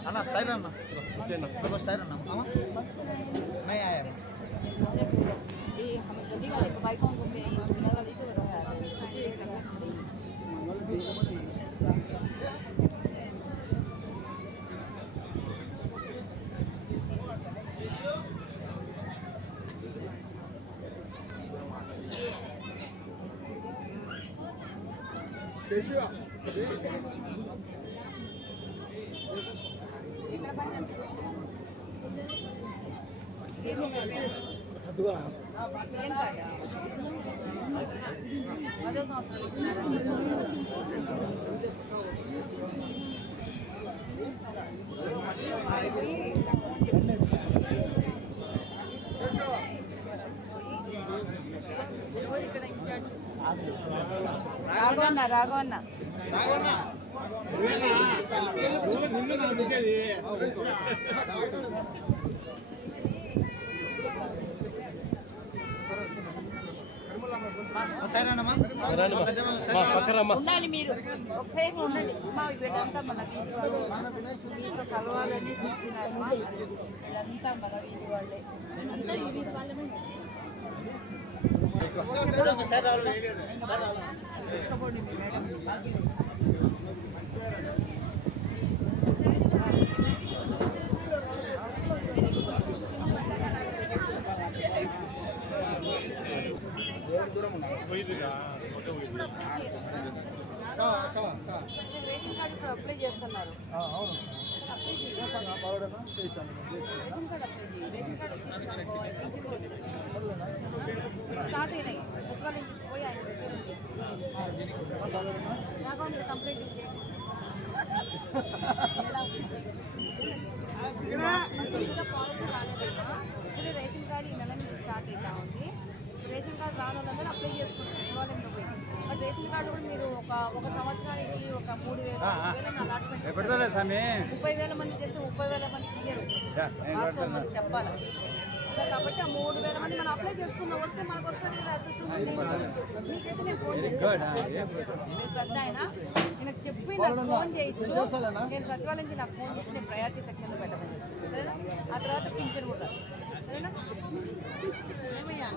अन्ना side अन्ना देखो side अन्ना मामा नहीं आया ये हमें गली वाले को बाइक ऑन घूमते हैं दुनिया वाले से बताया అదే సంవత్సరం ఇచ్చినారా ఇక్కడ ఇన్ఛార్జ్ రాఘవన్న రాఘవన్న రాఘవన్న ఉండాలి మీరు ఒకసారి ఉండండి మా వీడంతా మన వీధి వాళ్ళు మీతో కలవాలని చూస్తున్నారు ఇదంతా మన వీధి వాళ్ళే అంతా ఈ వీధి వాళ్ళమే తెచ్చుకోండి మీ మేడం రేషన్ కార్డు ఇప్పుడు అప్లై చేస్తున్నారు రేషన్ కార్డు అప్లై చేయి రేషన్ కార్డు స్టార్ట్ అయినాయి సచివాలయం పోయి ఆయన దగ్గర నాగా మీరు కంప్లైంట్ ఇంకా పాలసీ రాలేదమ్మా ఇప్పుడు రేషన్ కార్డు ఈ నెల నుంచి స్టార్ట్ అవుతా ఉంది రేషన్ కార్డు రావాలందరూ అప్లై చేసుకుంటారు సచివాలయంలో పోయి బట్ రేషన్ కార్డు కూడా మీరు ఒక సంవత్సరానికి ఒక 3,000 అలాట్మెంట్ 30,000 మంది చేస్తే 30,000 మంది ఇయ్యరు వాస్తవం మనకి చెప్పాలి కాబట్టి ఆ 3,000 మంది మనం అప్లై చేసుకుందాం వస్తే మనకు వస్తుంది కదా అదృష్టం మీకైతే నేను ఫోన్ చేస్తాను పెద్ద ఆయన నాకు చెప్పి నాకు ఫోన్ చేయొచ్చు నేను సచివాలయం నాకు ఫోన్ చేసి నేను ప్రయారిటీ సెక్షన్లో పెట్టమని సరేనా ఆ తర్వాత పింఛన్ కూడా సరేనా ఏమయ్యా